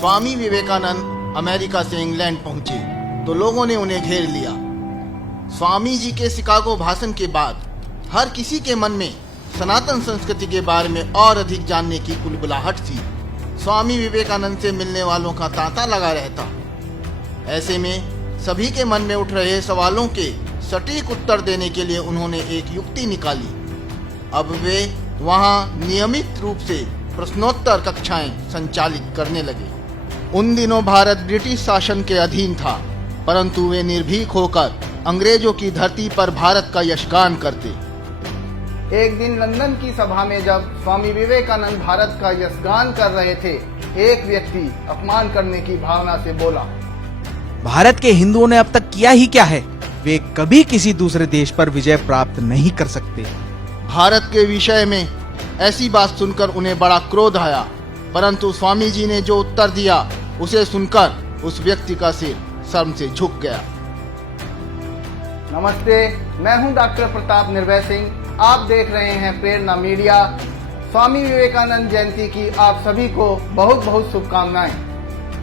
Swami Vivekananda America से England पहुंचे तो लोगों ने उन्हें घेर लिया। स्वामी जी के शिकागो भाषण के बाद हर किसी के मन में सनातन संस्कृति के बारे में और अधिक जानने की कुलबुलाहट थी। स्वामी विवेकानंद से मिलने वालों का तांता लगा रहता। ऐसे में सभी के मन में उठ रहे सवालों के सटीक उत्तर देने के लिए उन्होंने एक युक्ति निकाली। अब वे वहां नियमित रूप से प्रश्नोत्तर कक्षाएं संचालित करने लगे। उन दिनों भारत ब्रिटिश शासन के अधीन था, परंतु वे निर्भीक होकर अंग्रेजों की धरती पर भारत का यशगान करते। एक दिन लंदन की सभा में जब स्वामी विवेकानंद भारत का यशगान कर रहे थे, एक व्यक्ति अपमान करने की भावना से बोला, भारत के हिंदुओं ने अब तक किया ही क्या है? वे कभी किसी दूसरे देश पर विजय प्राप्त नहीं कर सकते। भारत के विषय में ऐसी बात सुनकर उन्हें बड़ा क्रोध आया, परंतु स्वामी जी ने जो उत्तर दिया उसे सुनकर उस व्यक्ति का सिर शर्म से झुक गया। नमस्ते, मैं हूं डॉक्टर प्रताप निर्भय सिंह। आप देख रहे हैं प्रेरणा मीडिया। स्वामी विवेकानंद जयंती की आप सभी को बहुत बहुत शुभकामनाएं।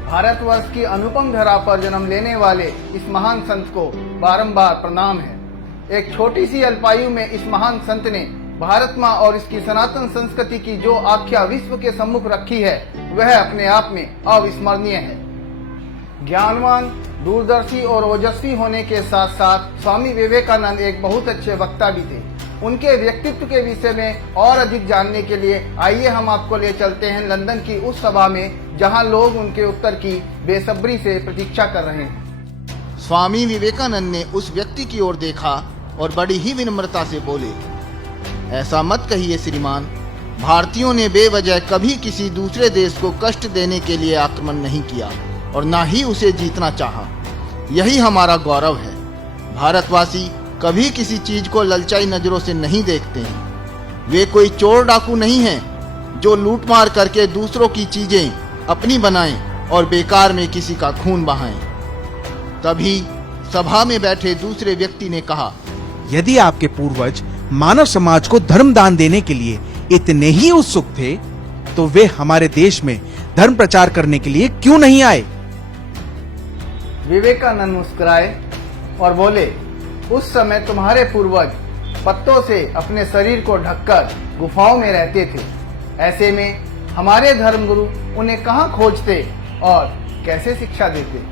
भारतवर्ष की अनुपम धरा पर जन्म लेने वाले इस महान संत को बारंबार प्रणाम है। एक छोटी सी अल्पायु में इस महान संत ने भारत माँ और इसकी सनातन संस्कृति की जो आख्या विश्व के सम्मुख रखी है, वह अपने आप में अविस्मरणीय है। ज्ञानवान, दूरदर्शी और ओजस्वी होने के साथ साथ स्वामी विवेकानंद एक बहुत अच्छे वक्ता भी थे। उनके व्यक्तित्व के विषय में और अधिक जानने के लिए आइए हम आपको ले चलते हैं लंदन की उस सभा में, जहां लोग उनके उत्तर की बेसब्री से प्रतीक्षा कर रहे हैं। स्वामी विवेकानंद ने उस व्यक्ति की ओर देखा और बड़ी ही विनम्रता से बोले, ऐसा मत कहिए श्रीमान, भारतीयों ने बेवजह कभी किसी दूसरे देश को कष्ट देने के लिए आक्रमण नहीं किया और ना ही उसे जीतना चाहा। यही हमारा गौरव है। भारतवासी कभी किसी चीज को ललचाई नजरों से नहीं देखते हैं। वे कोई चोर डाकू नहीं हैं जो लूटमार करके दूसरों की चीजें अपनी बनाएं और बेकार में किसी का खून बहाएं। तभी सभा में बैठे दूसरे व्यक्ति ने कहा, यदि आपके पूर्वज मानव समाज को धर्म दान देने के लिए इतने ही उत्सुक थे, तो वे हमारे देश में धर्म प्रचार करने के लिए क्यों नहीं आए? विवेकानंद मुस्कुराए और बोले, उस समय तुम्हारे पूर्वज पत्तों से अपने शरीर को ढककर गुफाओं में रहते थे। ऐसे में हमारे धर्मगुरु उन्हें कहाँ खोजते और कैसे शिक्षा देते?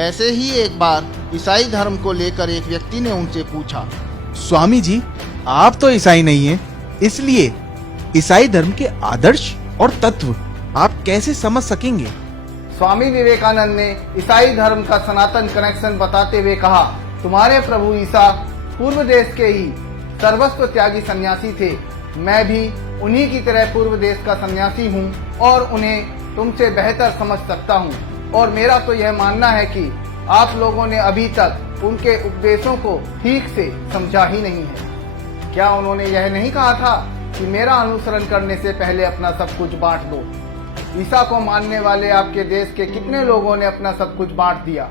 ऐसे ही एक बार ईसाई धर्म को लेकर एक व्यक्ति ने उनसे पूछा, स्वामी जी, आप तो ईसाई नहीं हैं, इसलिए ईसाई धर्म के आदर्श और तत्व आप कैसे समझ सकेंगे? स्वामी विवेकानंद ने ईसाई धर्म का सनातन कनेक्शन बताते हुए कहा, तुम्हारे प्रभु ईसा पूर्व देश के ही सर्वस्व त्यागी सन्यासी थे। मैं भी उन्हीं की तरह पूर्व देश का सन्यासी हूँ और उन्हें तुमसे बेहतर समझ सकता हूँ। और मेरा तो यह मानना है कि आप लोगों ने अभी तक उनके उपदेशों को ठीक से समझा ही नहीं है। क्या उन्होंने यह नहीं कहा था कि मेरा अनुसरण करने से पहले अपना सब कुछ बांट दो? ईसा को मानने वाले आपके देश के कितने लोगों ने अपना सब कुछ बांट दिया?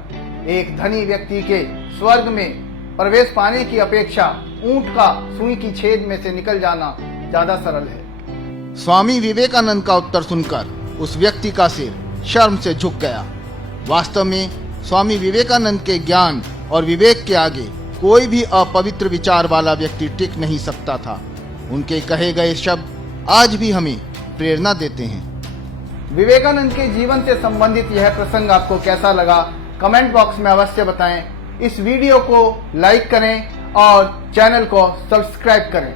एक धनी व्यक्ति के स्वर्ग में प्रवेश पाने की अपेक्षा ऊंट का सुई की छेद में से निकल जाना ज्यादा सरल है। स्वामी विवेकानंद का उत्तर सुनकर उस व्यक्ति का सिर शर्म से झुक गया। वास्तव में स्वामी विवेकानंद के ज्ञान और विवेक के आगे कोई भी अपवित्र विचार वाला व्यक्ति टिक नहीं सकता था। उनके कहे गए शब्द आज भी हमें प्रेरणा देते हैं। विवेकानंद के जीवन से संबंधित यह प्रसंग आपको कैसा लगा, कमेंट बॉक्स में अवश्य बताएं। इस वीडियो को लाइक करें और चैनल को सब्सक्राइब करें।